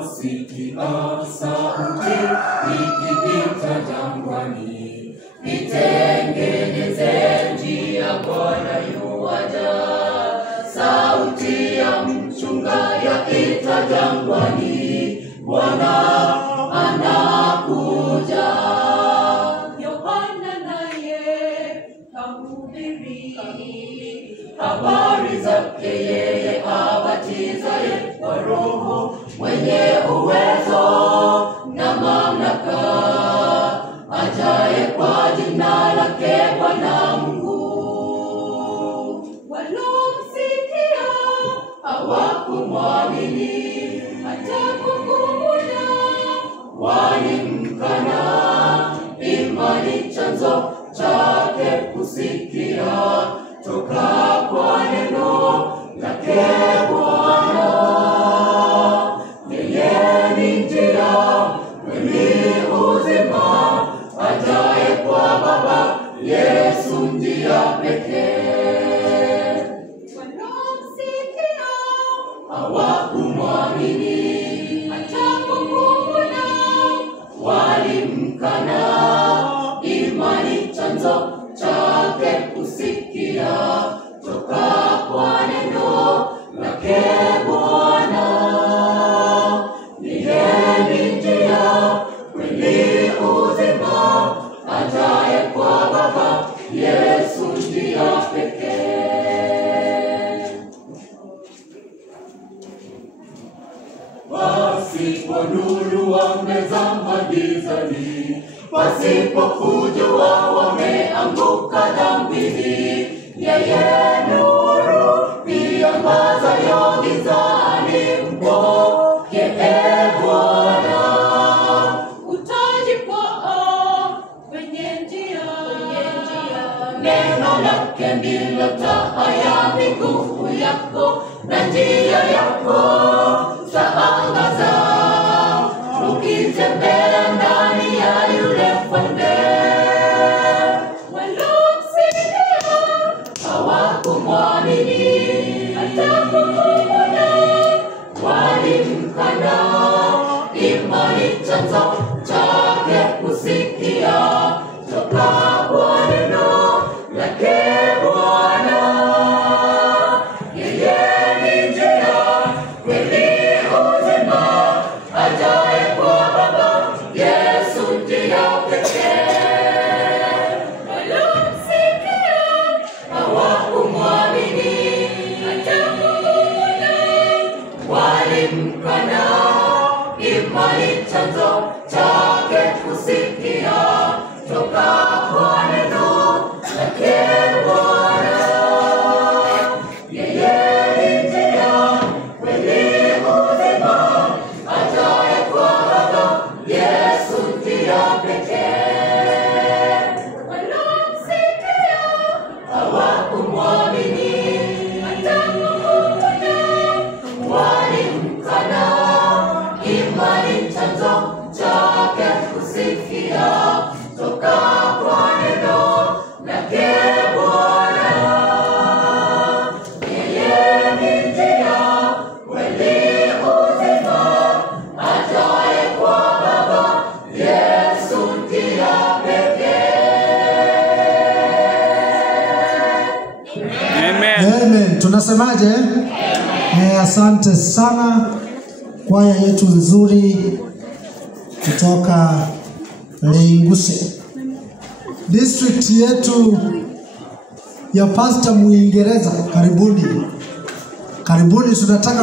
Sikia sauti ikipita jangwani, itengeneze njia, Bwana yuaja. Sauti ya mchunga yaita jangwani, Bwana anakuja. Yohana naye kahubiri habari zake yeye abatizaye kwa Roho, mwenye uwezo na mamlaka, ajaye kwa jina lake Bwana Mungu. Walomsikia hawakumwamini, hata kukumbuka walimkana. Imani chanzo chake kusikia toka kwa neno lake Bwana. Yeye ni njia, kweli, uzima, ajaye kwa Baba, Yesu njia pekee. Walomsikia hawakumwamini, hata kukumbuka walimkana. Imani chanzo chake kusikia toka kwa neno lake Bwana. Yeye ni njia, kweli, uzima, ajaye kwa Baba, Yesu njia pekee. Pasipo nuru wamezama gizani, pasipo kujua wameanguka dhambini. Yeye nuru iangazayo gizani, mpokee Bwana. Utajikwaa kwenye njia, neno lake ndilo taa ya miguu yako, na njia yako taangaza, ukitembea ndani ya yule mfalme. Walomsikia hawakumwamini, hata kukumbuka walimkana. Imani chanzo chake kusikia toka kwa neno lake Bwana. Yeye ni njia, kweli, uzima, ajaye kwa Baba, Yesu njia pekee. Walomsikia hawakumwamini, hata kukumbuka walimkana. Imani chanzo chake kusikia toka kwa neno lake Bwana. Yeye ni njia, kweli, uzima, ajaye kwa Baba, Yesu njia pekee. Walomsikia hawakumwamini, hata kukumbuka walimkana. Imani chanzo chake kusikia toka kwa neno lake Bwana. Yeye ni njia, kweli, uzima, ajaye kwa Baba, Yesu njia pekee. Amen. Amen. Tunasemaje? Asante sana kwaya yetu nzuri kutoka Leinguse. District yetu ya Pastor Muingereza, karibuni. Karibuni, tunataka